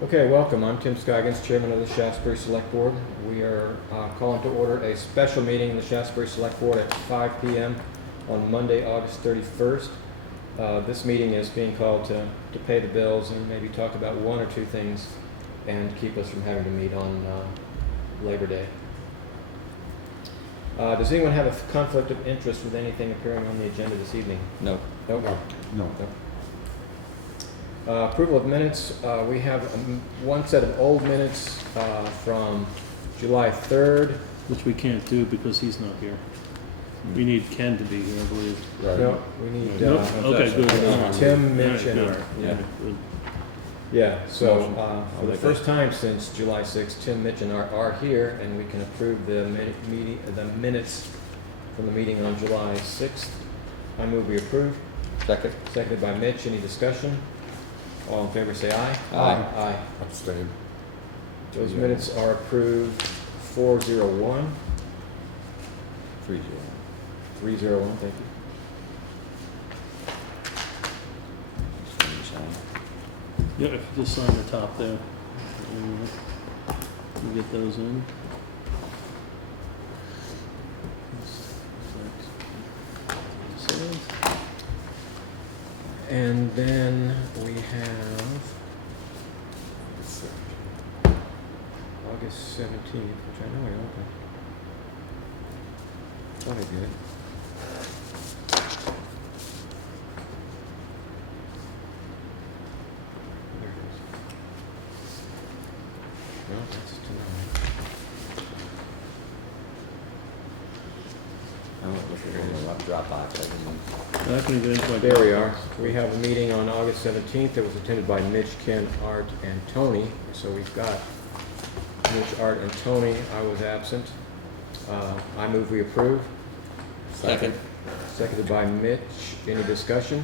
Okay, welcome. I'm Tim Scoggins, Chairman of the Shaftsbury Select Board. We are calling to order a special meeting in the Shaftsbury Select Board at 5 p.m. on Monday, August 31st. This meeting is being called to pay the bills and maybe talk about one or two things and keep us from having to meet on Labor Day. Does anyone have a conflict of interest with anything appearing on the agenda this evening? No. Nope. No. Approval of minutes. We have one set of old minutes from July 3rd. Which we can't do because he's not here. We need Ken to be here, I believe. Right. No, we need Nope. Okay, good. Tim, Mitch, and All right, Yeah. good. yeah. So Motion. for the first time since July 6th, Tim, Mitch, and Art are here, and we can approve the minutes from the meeting on July 6th. I move we approve. Second. Seconded by Mitch. Any discussion? All in favor say aye. Aye. Aye. Abstain. Those minutes are approved 401. 3-0. 301, thank you. Yeah, if you just sign the top there. We'll get those in. And then we have August 17th, which I know I opened. Thought I did. There it is. No, that's tonight. I won't look at it in the Dropbox. I can I can get into my. There we are. We have a meeting on August 17th that was attended by Mitch, Ken, Art, and Tony. So we've got Mitch, Art, and Tony. I was absent. I move we approve. Second. Seconded by Mitch. Any discussion?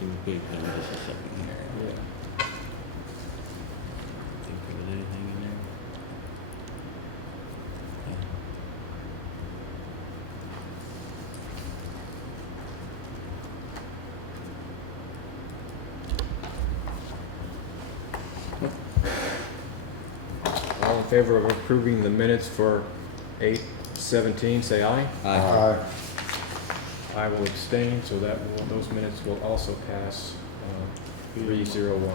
Give me a big pen just a second here. Yeah. Think there was anything in there? All in favor of approving the minutes for 8/17, say aye. Aye. I will abstain, so those minutes will also pass 301.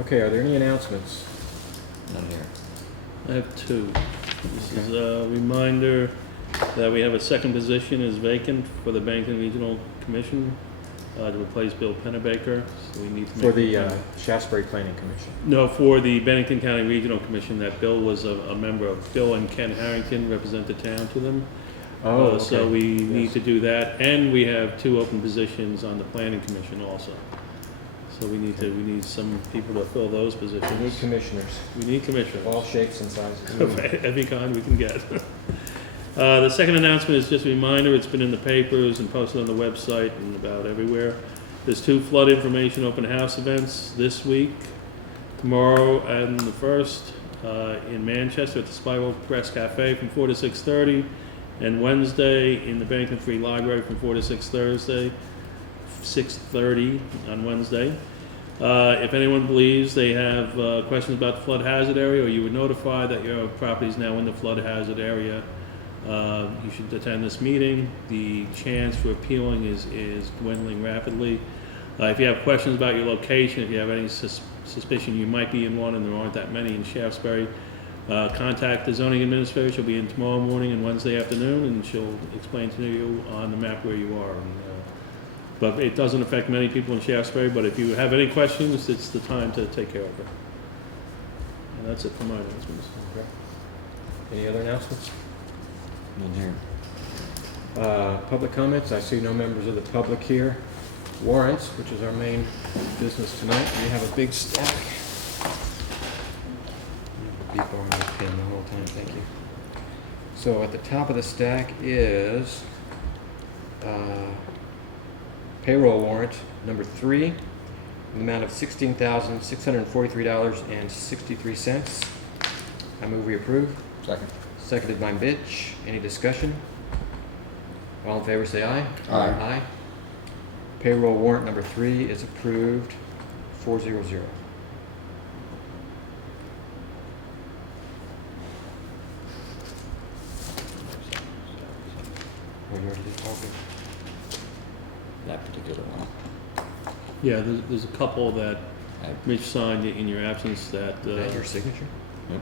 Okay, are there any announcements? None here. I have two. This is a reminder that we have a second position is vacant for the Bennington Regional Commission to replace Bill Pennebaker. So we need to make. For the Shaftsbury Planning Commission. No, for the Bennington County Regional Commission that Bill was a member of. Bill and Ken Harrington represent the town to them. So okay. we need Yes. to do that, and we have two open positions on the Planning Commission also. So we need some people to fill those positions. We need commissioners, We need commissioners. all shapes and sizes. Of every kind we can get. The second announcement is just a reminder, it's been in the papers and posted on the website and about everywhere. There's two flood information open house events this week, tomorrow and the 1st in Manchester at the Spiral Press Cafe from 4 to 6:30, and Wednesday in the Bennington Free Library from 4 to 6:30 on Wednesday. If anyone believes they have questions about the flood hazard area, or you were notified that your property is now in the flood hazard area, you should attend this meeting. The chance for appealing is dwindling rapidly. If you have questions about your location, if you have any suspicion you might be in one, and there aren't that many in Shaftsbury, contact the zoning administrator. She'll be in tomorrow morning and Wednesday afternoon, and she'll explain to you on the map where you are. But it doesn't affect many people in Shaftsbury, but if you have any questions, it's the time to take care of it. And that's it for my announcements. Okay. Any other announcements? None here. Public comments, I see no members of the public here. Warrants, which is our main business tonight, we have a big stack. Beep on my pen the whole time, thank you. So at the top of the stack is payroll warrant number 3, in the amount of $16,643.63. I move we approve. Second. Seconded by Mitch. Any discussion? All in favor, say aye. Aye. Aye. Payroll warrant number 3 is approved, 400. Oh, you already did? Okay. That particular one. Yeah, there's a couple that I- Mitch signed in your absence that, Is that your signature? Yep.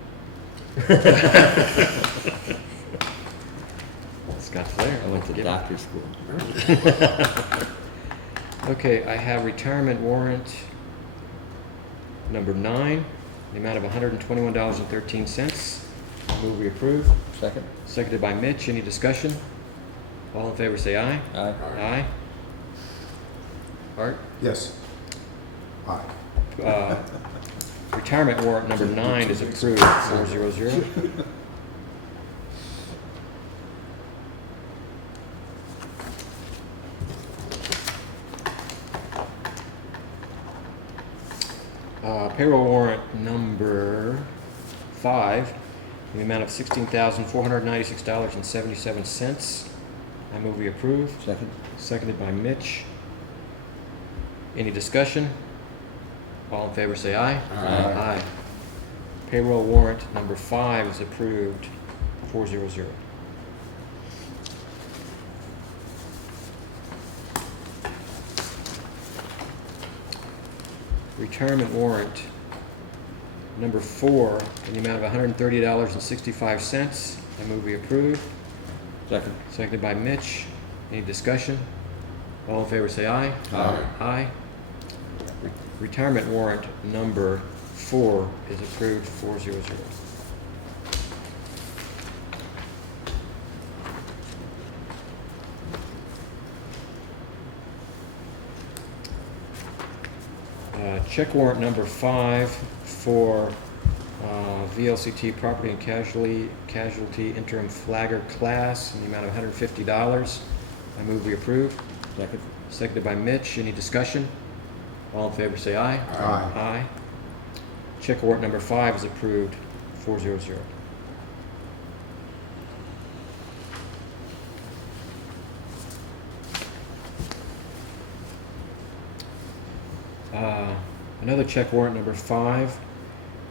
Scott Flair. I went to Give it. doctor school. Okay, I have retirement warrant number 9, the amount of $121.13. Move we approve. Second? Seconded by Mitch. Any discussion? All in favor say aye. Aye. Aye. Art? Yes. Aye. Retirement warrant number 9 is approved, 400. Payroll warrant number 5 in the amount of $16,496.77. I move we approve. Second? Seconded by Mitch. Any discussion? All in favor say aye. Aye. Payroll warrant number 5 is approved, 400. Retirement warrant number 4 in the amount of $130.65. I move we approve. Second? Seconded by Mitch. Any discussion? All in favor say aye. Aye. Aye. Retirement warrant number 4 is approved, 400. Check warrant number 5 for VLCT Property and Casualty Interim Flagger Class in the amount of $150. I move we approve. Second? Seconded by Mitch. Any discussion? All in favor say aye. Aye. Aye. Check warrant number 5 is approved, 400. Another check warrant number 5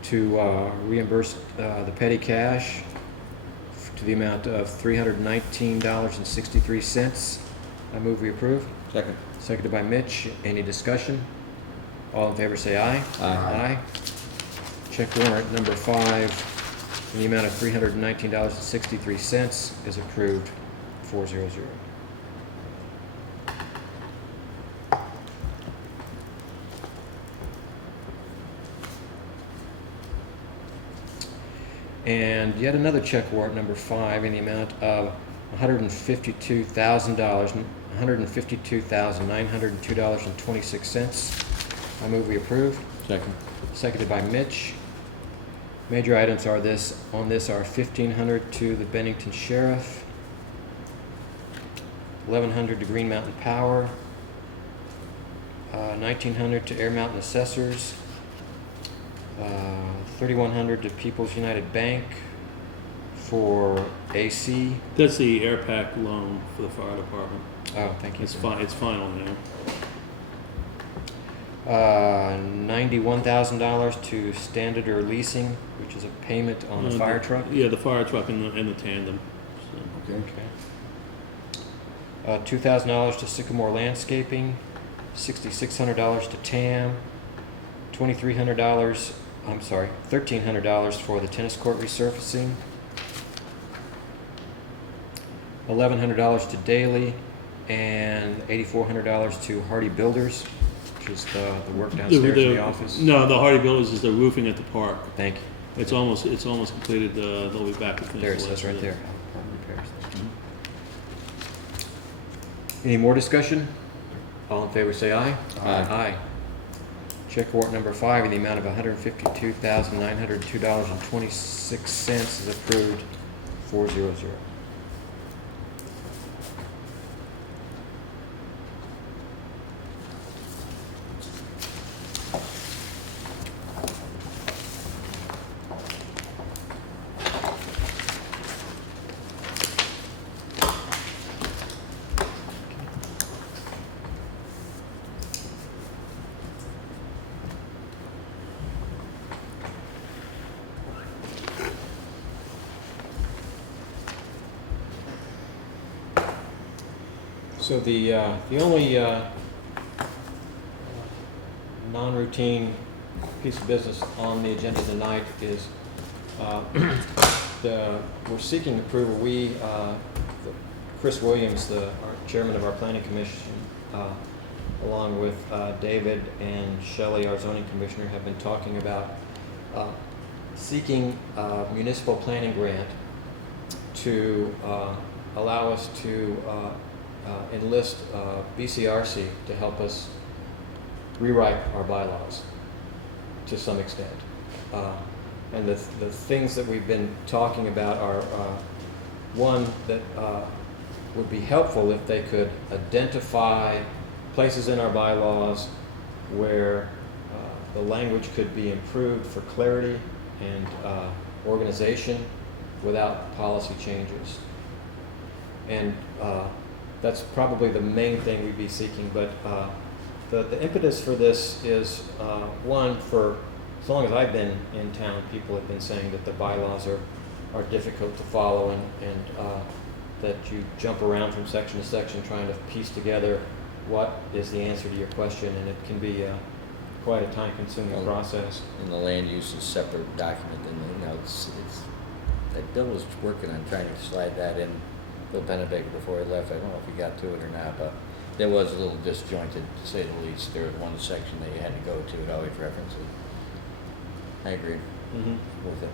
to reimburse the petty cash to the amount of $319.63. I move we approve. Second? Seconded by Mitch. Any discussion? All in favor say aye. Aye. Check warrant number 5 in the amount of $319.63 is approved, 400. And yet another check warrant number 5 in the amount of $152,902.26. I move we approve. Second? Seconded by Mitch. Major items are $1,500 to the Bennington Sheriff, $1,100 to Green Mountain Power, $1,900 to Air Mountain Assessors, $3,100 to People's United Bank for AC. that's the air pack loan for the fire department. Oh, thank you. It's final now. $91,000 to Standard or Leasing, which is a payment on the fire truck. Yeah, the fire truck and the tandem. So, Okay. Okay. $2,000 to Sycamore Landscaping, $6,600 to TAM, $1,300 for the tennis court resurfacing, $1,100 to Daily, and $8,400 to Hardy Builders, which is the work downstairs in the office. No, the Hardy Builders is the roofing at the park. Thank you. It's almost completed. They'll be back to finish. There it the says rest right of there. Apartment repairs. Any more discussion? All in favor say aye. Aye. Check warrant number 5 in the amount of $152,902.26 is approved, 400. So the only non-routine piece of business on the agenda tonight is we're seeking approval. Chris Williams, our chairman of our planning commission, along with David and Shelley, our zoning commissioner, have been talking about seeking a municipal planning grant to allow us to enlist BCRC to help us rewrite our bylaws to some extent. And the things that we've been talking about are, one, that would be helpful if they could identify places in our bylaws where the language could be improved for clarity and organization without policy changes. And that's probably the main thing we'd be seeking, but the impetus for this is, one, for as long as I've been in town, people have been saying that the bylaws are difficult to follow, and that you jump around from section to section trying to piece together what is the answer to your question, and it can be quite a time-consuming process. And the land use is a separate document, and it's that Bill was working on trying to slide that in, Bill Pennebaker, before he left. I don't know if he got to it or not, but there was a little disjointed, to say the least. There was one section that you had to go to, it always references. I agree with it.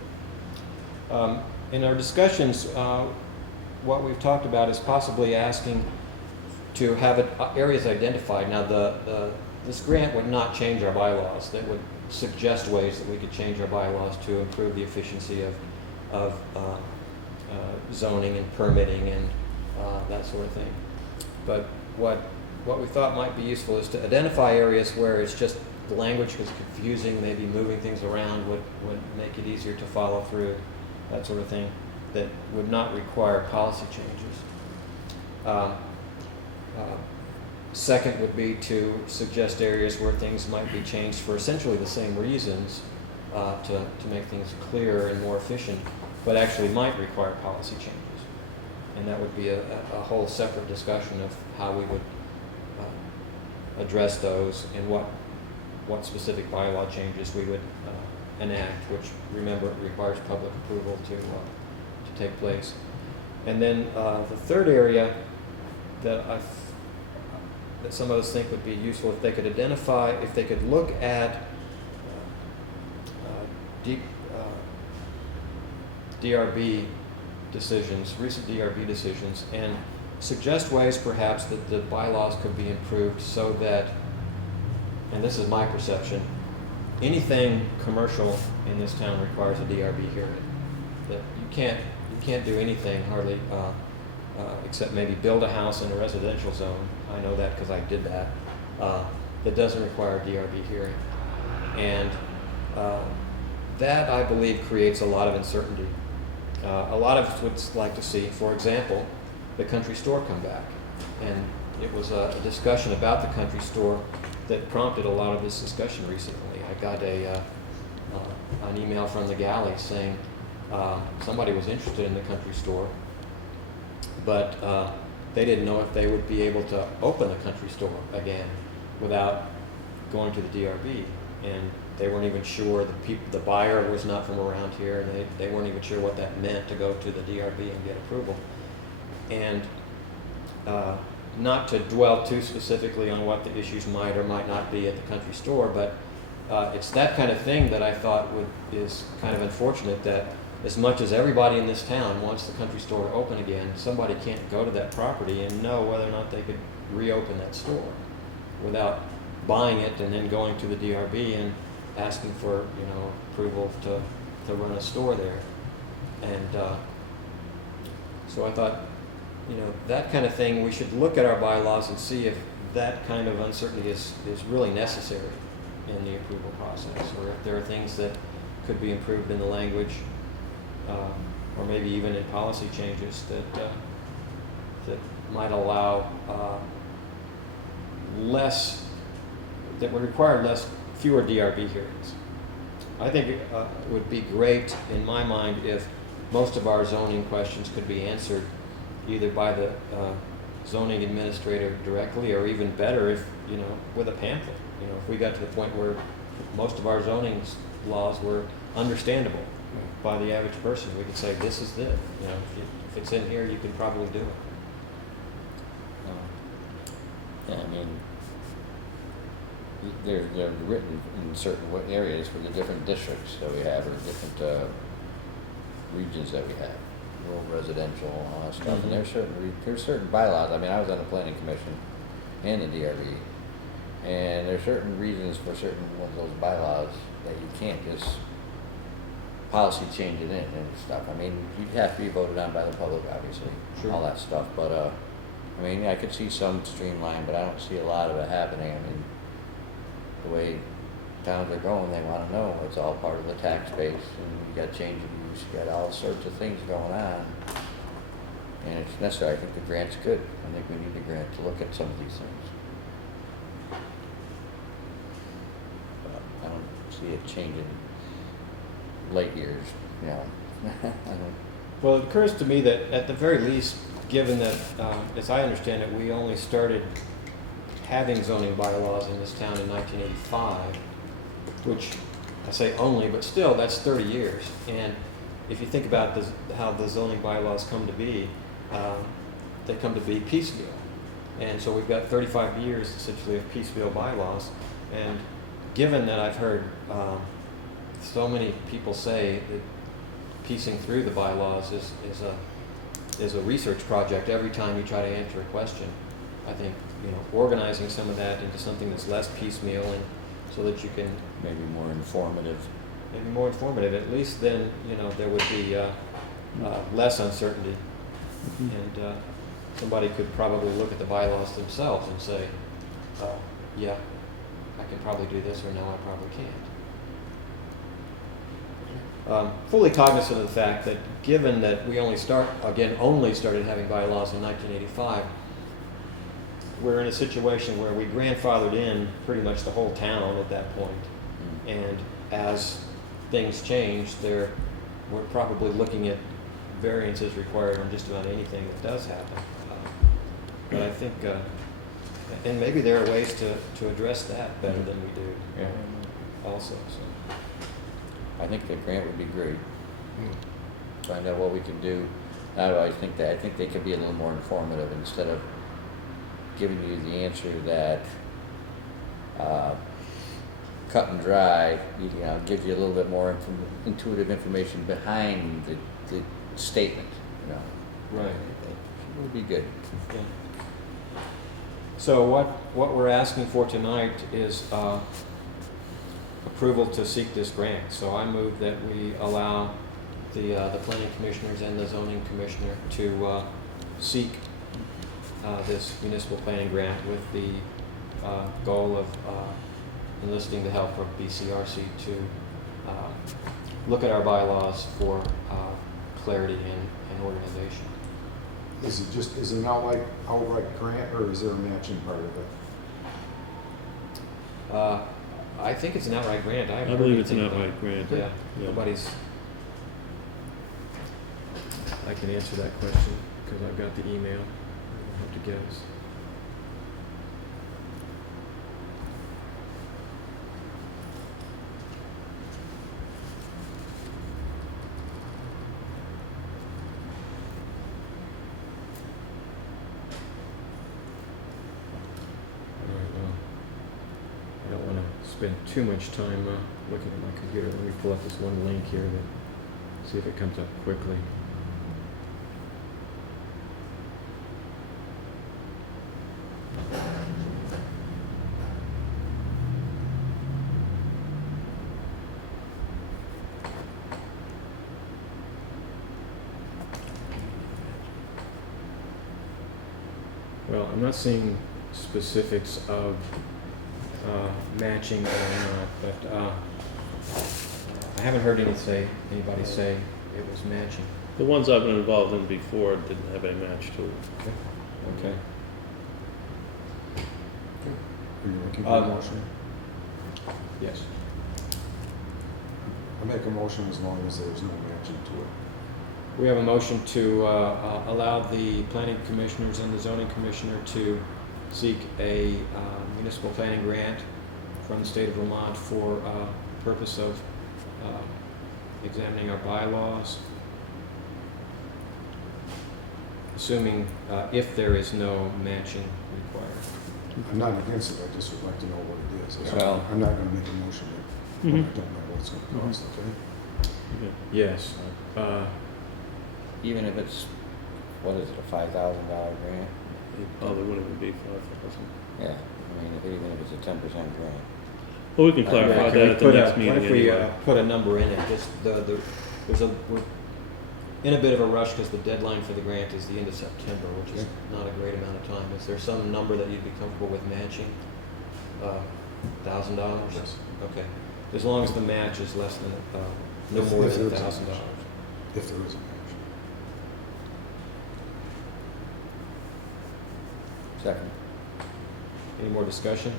In our discussions, what we've talked about is possibly asking to have areas identified. Now, this grant would not change our bylaws. That would suggest ways that we could change our bylaws to improve the efficiency of zoning and permitting and that sort of thing. But what we thought might be useful is to identify areas where it's just the language was confusing, maybe moving things around would make it easier to follow through, that sort of thing, that would not require policy changes. Second would be to suggest areas where things might be changed for essentially the same reasons, to make things clearer and more efficient, but actually might require policy changes. And that would be a whole separate discussion of how we would address those and what specific bylaw changes we would enact, which, remember, it requires public approval to take place. And then the third area that that some of us think would be useful, if they could identify, if they could look at DRB decisions, recent DRB decisions, and suggest ways perhaps that the bylaws could be improved so that, and this is my perception, anything commercial in this town requires a DRB hearing. That you can't do anything hardly except maybe build a house in a residential zone. I know that because I did that. That doesn't require a DRB hearing, and that, I believe, creates a lot of uncertainty. A lot of us would like to see, for example, the country store come back, and it was a discussion about the country store that prompted a lot of this discussion recently. I got an email from the galley saying somebody was interested in the country store, but they didn't know if they would be able to open the country store again without going to the DRB, and they weren't even sure. The buyer was not from around here, and they weren't even sure what that meant to go to the DRB and get approval. And not to dwell too specifically on what the issues might or might not be at the country store, but it's that kind of thing that I thought is kind of unfortunate, that as much as everybody in this town wants the country store to open again, somebody can't go to that property and know whether or not they could reopen that store without buying it and then going to the DRB and asking for approval to run a store there. And so I thought, that kind of thing, we should look at our bylaws and see if that kind of uncertainty is really necessary in the approval process, or if there are things that could be improved in the language, or maybe even in policy changes that might allow that would require fewer DRB hearings. I think it would be great, in my mind, if most of our zoning questions could be answered either by the zoning administrator directly, or even better if, you know, with a pamphlet. You know, if we got to the point where most of our zoning laws were understandable by the average person, we could say, this is it. You know, if it's in here, you can probably do it. Yeah, I mean, they're written in certain areas for the different districts that we have, or different regions that we have, rural, residential, all that stuff. And there's certain bylaws. I mean, I was on the planning commission and the DRB, and there's certain reasons for certain ones of those bylaws that you can't just policy change it in and stuff. I mean, you'd have to be voted on by the public, obviously, Sure. all that stuff. But I mean, I could see some streamline, but I don't see a lot of it happening. I mean, the way towns are going, they want to know it's all part of the tax base, and you got change of use, you got all sorts of things going on, and it's necessary. I think the grant's good. I think we need a grant to look at some of these things. But I don't see it changing late years, you know. I don't. Well, it occurs to me that at the very least, given that, as I understand it, we only started having zoning bylaws in this town in 1985, which I say only, but still, that's 30 years. And if you think about how the zoning bylaws come to be, they come to be piecemeal. And so we've got 35 years essentially of piecemeal bylaws. And given that I've heard so many people say that piecing through the bylaws is a research project every time you try to answer a question, I think, you know, organizing some of that into something that's less piecemeal, and so that you can Maybe more informative. maybe more informative, at least then, you know, there would be less uncertainty. And somebody could probably look at the bylaws themselves and say, yeah, I can probably do this, or no, I probably can't. Fully cognizant of the fact that given that we only started having bylaws in 1985, we're in a situation where we grandfathered in pretty much the whole town at that point. And as things change, we're probably looking at variances required on just about anything that does happen. But I think, and maybe there are ways to address that better than we do. Yeah. Also, so. I think the grant would be great. Find out what we can do. I think they could be a little more informative instead of giving you the answer that cut and dry. You know, gives you a little bit more intuitive information behind the statement. You know, Right. It would be good. Yeah. So what we're asking for tonight is approval to seek this grant. So I move that we allow the planning commissioners and the zoning commissioner to seek this municipal planning grant with the goal of enlisting the help of BCRC to look at our bylaws for clarity and organization. Is it an outright grant, or is there a matching part of it? I think it's an outright grant. I believe it's an outright grant. Yeah, Yeah. nobody's. I can answer that question because I've got the email. I'll have to guess. All right, well, I don't want to spend too much time looking at my computer. Let me pull up this one link here to see if it comes up quickly. Well, I'm not seeing specifics of matching or not, but I haven't heard anybody say it was matching. The ones I've been involved in before didn't have a match to it. Okay. Are you looking for a motion? Yes. I make a motion as long as there's no matching to it. We have a motion to allow the planning commissioners and the zoning commissioner to seek a municipal planning grant from the state of Vermont for purpose of examining our bylaws, assuming if there is no matching required. I'm not against it, I just would like to know what it is. Well- I'm not gonna make a motion that I Mhm. don't know what it's gonna cost, okay? Okay. Yes. Even if it's, what is it, a $5,000 grant? It probably wouldn't even be 5,000. Yeah, I mean, even if it's a 10% grant. Well, we can clarify Can that we at the put next a- meeting What if we anyway. put a number in it, just we're in a bit of a rush because the deadline for the grant is the end of September, which is not a great amount of time. Is there some number that you'd be comfortable with matching? $1,000? Yes. Okay, as long as the match is less than, no If- more if than there's a $1,000. match. If there is a match. Second. Any more discussion?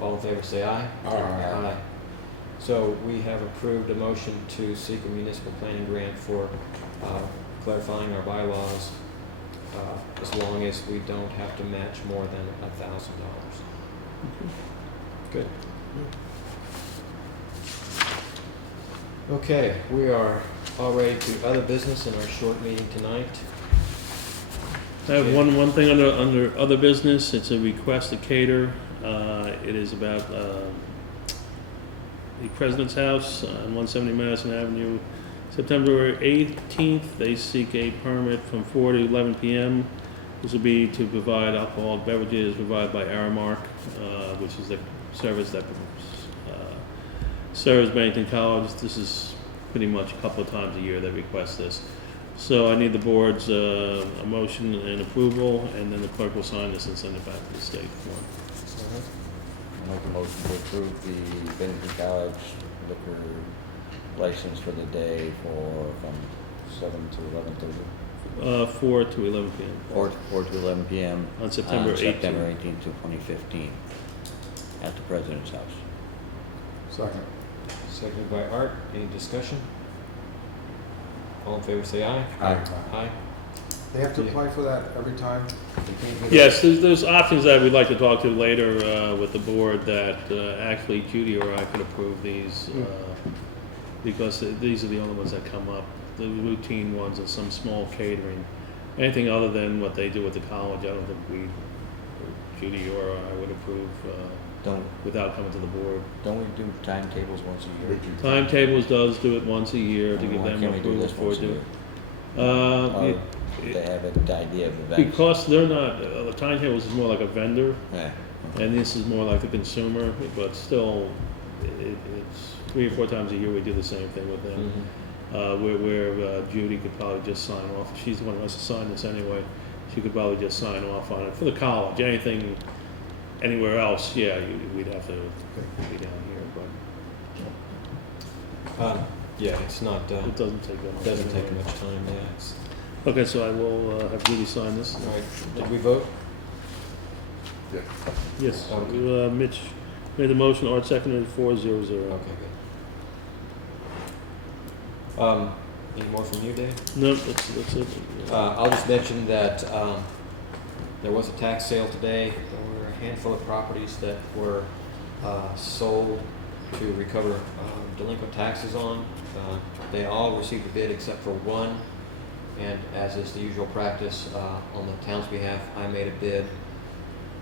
All in favor say aye. Aye. So we have approved a motion to seek a municipal planning grant for clarifying our bylaws, as long as we don't have to match more than $1,000. Good. Okay, we are all ready to other business in our short meeting tonight. I have one thing under other business. It's a request to cater. It is about the President's House on 170 Madison Avenue. September 18th, they seek a permit from 4 to 11 p.m. This will be to provide alcoholic beverages provided by Aramark, which is the service that serves Bennington College. This is pretty much a couple of times a year they request this. So I need the board's a motion and approval, and then the clerk will sign this and send it back to the state for. I'll make a motion to approve the Bennington College liquor license for the day from 7 to 11:30. 4 to 11 p.m. Or 4 to 11 p.m. On September 18th. September 18th to 2015 at the President's House. Second. Seconded by Art. Any discussion? All in favor say aye. Aye. Aye. They have to apply for that every time? They can't get it- Yes, there's options that we'd like to talk to later with the board that actually Judy or I could approve these because these are the only ones that come up, the routine ones and some small catering. Anything other than what they do with the college, I don't think Judy or I would approve without coming to the board. Don't we do timetables once a year? Timetables does do it once a year to give Why them can't we do approval this for once a it. year? Uh, They have an idea of events. Because they're not, the timetables is more like a vendor, Yeah. and this is more like the consumer, but still, it's 3 or 4 times a year we do the same thing with them. Where Judy could probably just sign off, she's the one who has to sign this anyway, she could probably just sign off on it. For the college, anything, anywhere else, yeah, we'd have to be down here, but Yeah, it's not, it doesn't take that much. doesn't take anyway. much time, yeah. It's, Okay, so I will have Judy sign this. all right, did we vote? Yeah. Yes, Okay. Mitch made the motion, Art seconded, 4-0-0. Okay, good. Any more from you, Dave? No, that's it. I'll just mention that there was a tax sale today. There were a handful of properties that were sold to recover delinquent taxes on. They all received a bid except for one, and as is the usual practice, on the town's behalf, I made a bid,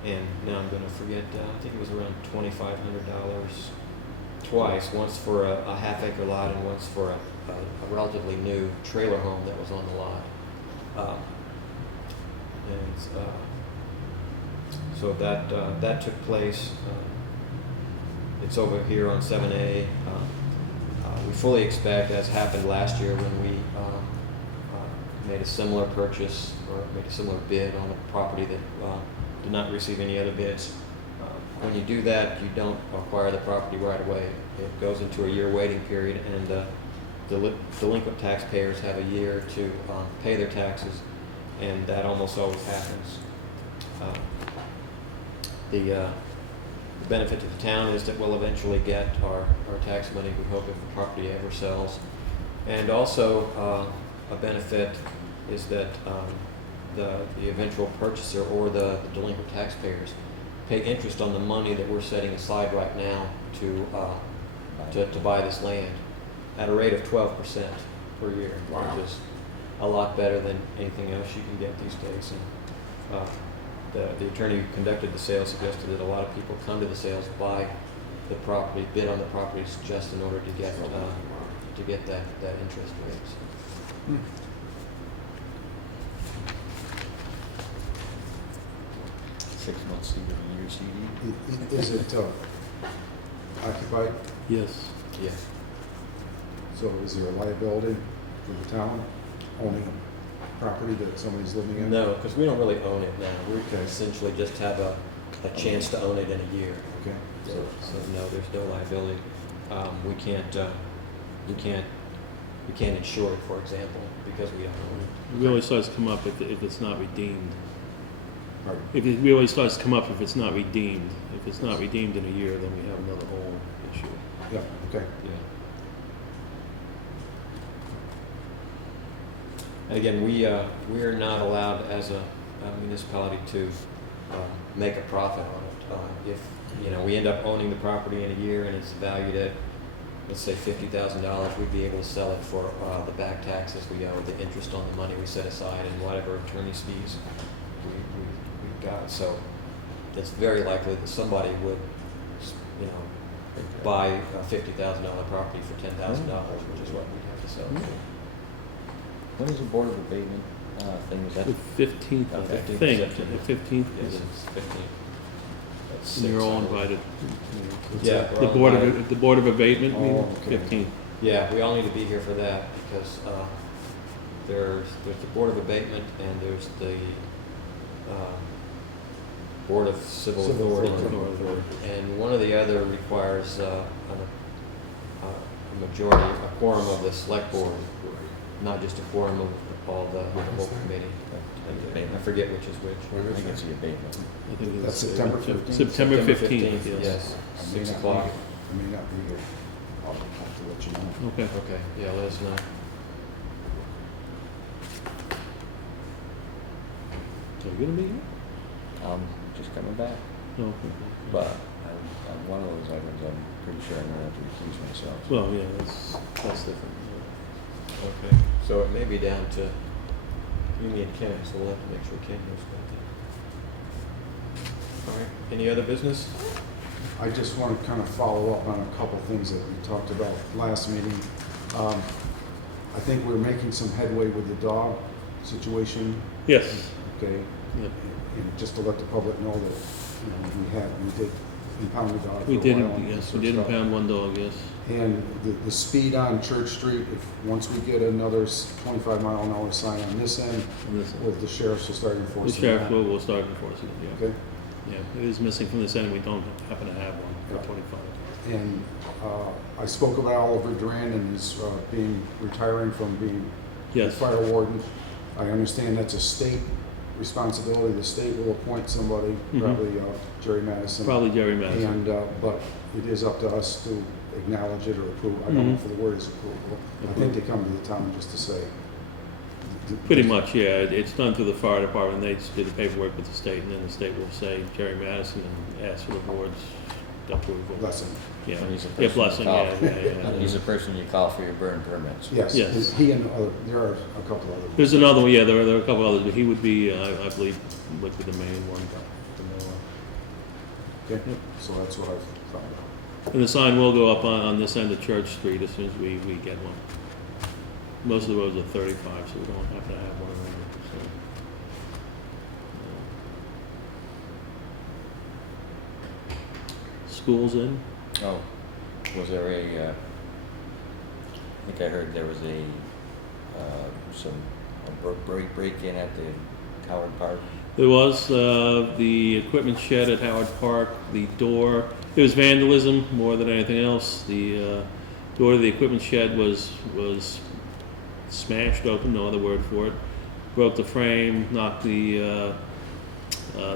and now I'm going to forget, I think it was around $2,500 twice, once for a half-acre lot and once for a relatively new trailer home that was on the lot. So that took place. It's over here on 7A. We fully expect, as happened last year when we made a similar purchase or made a similar bid on a property that did not receive any other bids. When you do that, you don't acquire the property right away. It goes into a year waiting period, and delinquent taxpayers have a year to pay their taxes, and that almost always happens. The benefit to the town is that we'll eventually get our tax money, we hope, if the property ever sells. And also, a benefit is that the eventual purchaser or the delinquent taxpayers pay interest on the money that we're setting aside right now to buy this land at a rate of 12% per year, Wow. which is a lot better than anything else you can get these days. And the attorney who conducted the sale suggested that a lot of people come to the sales, buy the property, bid on the properties just in order to get that interest rate. So, 6 months CD, year CD. Is it occupied? Yes. yeah. So is there a liability for the town owning a property that somebody's living in? No, because we don't really own it now. We Okay. essentially just have a chance to own it in a year. Okay. So no, there's no liability. We can't insure it, for example, because we don't own it. It really starts to come up if it's not redeemed. Pardon? If it really starts to come up if it's not redeemed. If it's not redeemed in a year, then we have another whole issue. Yeah, okay. Yeah. And again, we are not allowed as a municipality to make a profit on it. If we end up owning the property in a year and it's valued at, let's say, $50,000, we'd be able to sell it for the back taxes we owe, the interest on the money we set aside, and whatever attorney's fees we got. So it's very likely that somebody would, buy a $50,000 property for $10,000, which is what we'd have to sell. When is the Board of Abatement thing? Is that? The 15th, I 15th think. September. The 15th. Yes, it's 15. That's And you're 6, all I believe. invited. Yeah, we're The all Board invited. of, the Board of Abatement, Oh, okay. 15th. Yeah, we all need to be here for that because there's the Board of Abatement and there's the Board of Civil Authority. Authority. And one or the other requires a majority, a quorum of the select board, not just a quorum of all the whole committee. I forget which is which. I think it's the abatement. I think That's it's September 15th? September 15th, yes. Yes, I may 6 not be o'clock. here. I may not be here. I'll have to let you know. Okay. Okay, yeah, let us know. Are you gonna be here? Just coming back. No. Okay. But on one of those items, I'm pretty sure I'm gonna have to recuse myself. Well, yeah, that's different. Okay, so it may be down to you, me, and Ken, so we'll have to make sure Ken knows about that. All right, any other business? I just want to kind of follow up on a couple things that we talked about last meeting. I think we're making some headway with the dog situation, Yes. okay? Yeah. And just to let the public know that, we did impound the dog for We a did, while and yes, sort we of did stuff. impound one dog, yes. And the speed on Church Street, once we get another 25-mile-an-hour sign on this end, On this end. with the sheriffs will start The enforcing sheriff that. will start enforcing it, yeah. Okay? Yeah, it is missing from this end, we don't happen to have one Yeah. for 25. And I spoke about Oliver Duran and his retiring from being the Yes. fire warden. I understand that's a state responsibility. The state will appoint somebody, Mhm. probably Jerry Madison. Probably Jerry Madison. And, but it is up to us to acknowledge it or approve. I don't know Mhm. if the word is approval. I think they come to the town just to say. Pretty much, yeah, it's done through the fire department, they just do the paperwork with the state, and then the state will say Jerry Madison and ask for the board's approval. Blessing. Yeah, And he's the yeah, person you blessing, call. yeah. He's the person you call for your burn permits. Yes. Yes. He and there are a couple others. There's another one, yeah, there are a couple others, but he would be, I believe, would be the main one. Okay, so that's what I found out. And the sign will go up on this end of Church Street as soon as we get one. Most of the roads are 35, so we don't have to have one of them, so. School's in? Oh, was there I think I heard there was a break-in at the Howard Park. There was the equipment shed at Howard Park, the door, it was vandalism more than anything else. The door to the equipment shed was smashed open, no other word for it. Broke the frame, knocked the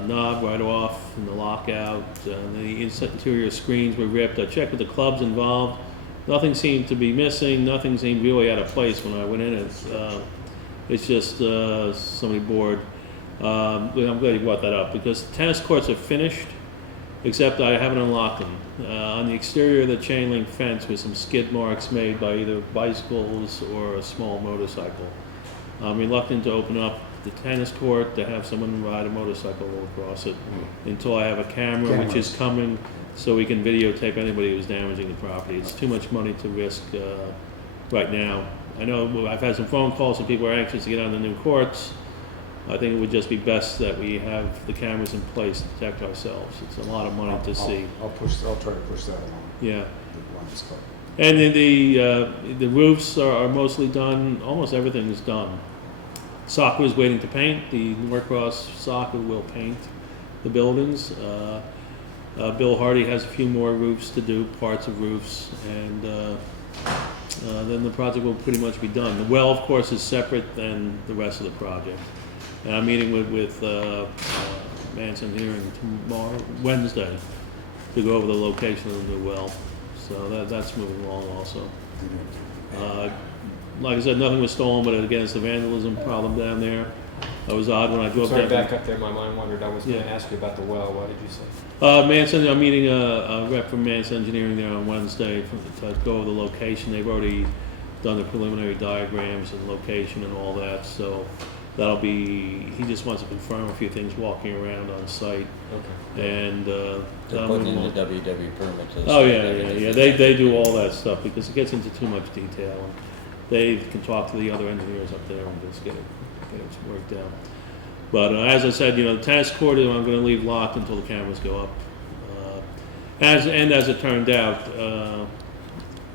knob right off and the lockout. The interior screens were ripped. I checked with the clubs involved. Nothing seemed to be missing. Nothing seemed really out of place when I went in. It's just somebody bored. I'm glad you brought that up because the tennis courts are finished, except I haven't unlocked them. On the exterior of the chain link fence was some skid marks made by either bicycles or a small motorcycle. I'm reluctant to open up the tennis court to have someone ride a motorcycle across it until I have a camera, which is coming, so we can videotape anybody who's damaging the property. It's too much money to risk right now. I know I've had some phone calls and people are anxious to get on the new courts. I think it would just be best that we have the cameras in place to protect ourselves. It's a lot of money to see. I'll try to push that along. Yeah. The Lions Club. And then the roofs are mostly done. Almost everything is done. Soccer is waiting to paint. The Norcross Soccer will paint the buildings. Bill Hardy has a few more roofs to do, parts of roofs, and then the project will pretty much be done. The well, of course, is separate than the rest of the project. And I'm meeting with Mance Engineering Wednesday to go over the location of the new well. So that's moving along also. Like I said, nothing was stolen, but again, it's the vandalism problem down there. It was odd when I drove Sorry, down. back up there, my mind wandered. I was going to Yeah. ask you about the well. What did you say? I'm meeting a rep from Mance Engineering there on Wednesday to go over the location. They've already done the preliminary diagrams and location and all that, so that'll be, he just wants to confirm a few things walking around on site. Okay. And They're putting in the WW permit to the oh site, yeah, everything. yeah. They do all that stuff because it gets into too much detail. And they can talk to the other engineers up there and just get it worked out. But as I said, the tennis court I'm going to leave locked until the cameras go up. As it turned out,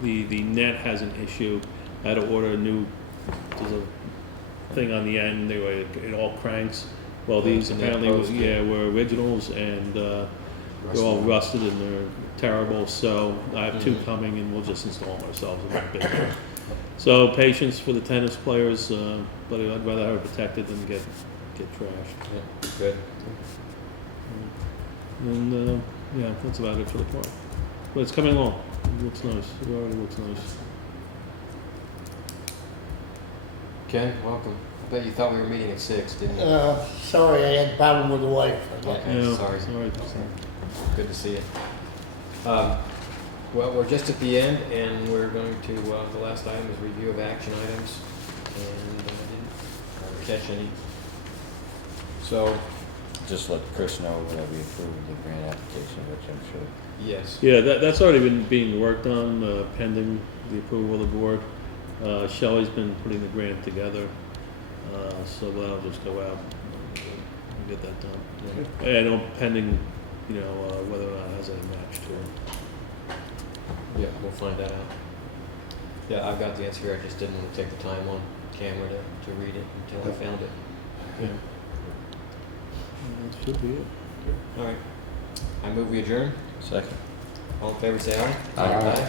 the net has an issue. I had to order a new. There's a thing on the end. It all cranks. Well, these The net apparently post, were originals and they're all rusted and they're terrible. So I have two coming and we'll just install them ourselves a little bit. So patience for the tennis players, but I'd rather have it protected than get trashed. Yeah, good. And yeah, that's about it for the park. But it's coming along. It looks nice. It already looks nice. Ken, welcome. I bet you thought we were meeting at 6, didn't you? Sorry, I had a problem with the wife. Okay, Yeah, sorry. sorry. Good to see you. Well, we're just at the end, and we're going to, the last item is review of action items, and I didn't catch any. So, Just let Chris know that we approved the grant application, which I'm sure. yes. Yeah, that's already been being worked on, pending the approval of the board. Shelley's been putting the grant together, so that'll just go out and get that done. And pending, whether or not it has any match to it. Yeah, we'll find that out. Yeah, I've got the answer here. I just didn't want to take the time on camera to read it until I found it. Yeah. That should be it. All right. I move we adjourn. Second. All in favor, say aye. Aye. Aye.